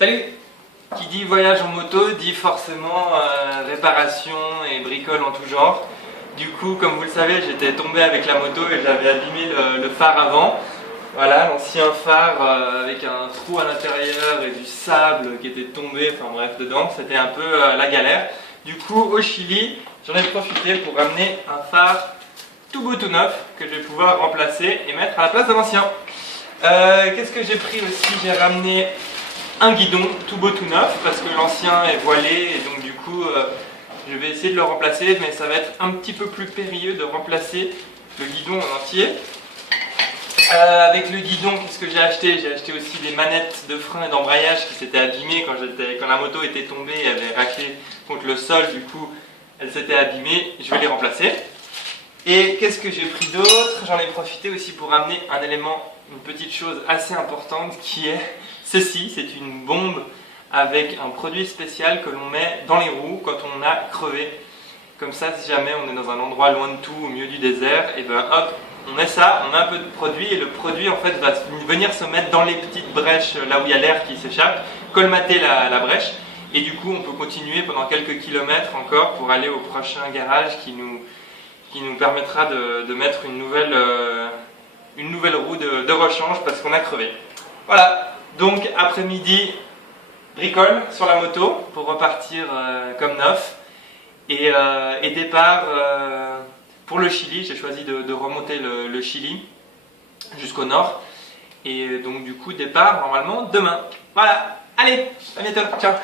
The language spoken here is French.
Salut! Qui dit voyage en moto dit forcément réparation et bricole en tout genre. Du coup, comme vous le savez, j'étais tombé avec la moto et j'avais abîmé le phare avant. Voilà, l'ancien phare avec un trou à l'intérieur et du sable qui était tombé, enfin bref, dedans, c'était un peu la galère. Du coup, au Chili, j'en ai profité pour ramener un phare tout beau tout neuf que je vais pouvoir remplacer et mettre à la place de l'ancien. Qu'est-ce que j'ai pris aussi? J'ai ramené un guidon tout beau tout neuf parce que l'ancien est voilé et donc du coup je vais essayer de le remplacer, mais ça va être un petit peu plus périlleux de remplacer le guidon en entier. Avec le guidon, qu'est-ce que j'ai acheté? J'ai acheté aussi des manettes de frein et d'embrayage qui s'étaient abîmées quand la moto était tombée et avait raclé contre le sol, du coup elles s'étaient abîmées, je vais les remplacer. Et qu'est-ce que j'ai pris d'autre? J'en ai profité aussi pour ramener un élément, une petite chose assez importante qui est ceci. C'est une bombe avec un produit spécial que l'on met dans les roues quand on a crevé. Comme ça, si jamais on est dans un endroit loin de tout, au milieu du désert, et ben hop, on met ça, on met un peu de produit et le produit en fait va venir se mettre dans les petites brèches là où il y a l'air qui s'échappe, colmater la brèche, et du coup on peut continuer pendant quelques kilomètres encore pour aller au prochain garage qui nous permettra de mettre une nouvelle roue de rechange parce qu'on a crevé. Voilà, donc après-midi, bricole sur la moto pour repartir comme neuf. Et départ pour le Chili. J'ai choisi de remonter le Chili jusqu'au nord. Et donc du coup départ normalement demain. Voilà, allez, à bientôt, ciao.